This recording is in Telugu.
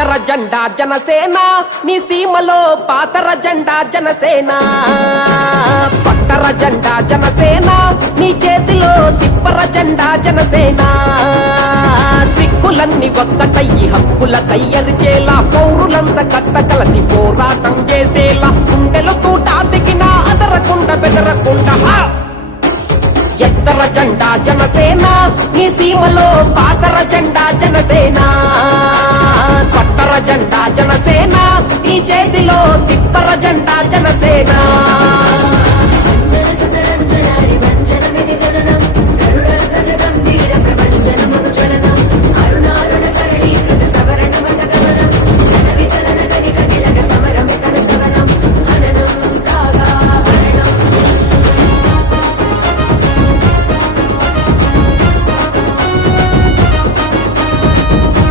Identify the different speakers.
Speaker 1: పాతర జెండా జనసేన నీ సీమలో పాతర జెండా జనసేన. పట్టర జెండా జనసేన నీ చేతిలో తిప్పర జెండా జనసేన. దిక్కులన్నీ ఒక్కటయ్యి హక్కుల కయ్యరిచేలా పౌరులంత కట్ట కలసి పోరాటం చేసేలా. గుండెలు తూట దిగిన అదరకుండా బెదరకుండా ఎత్తర జెండా జనసేన నీ సీమలో పాతర జెండా జనసేన. చేతిలో తిప్పర జెండా జనసేన.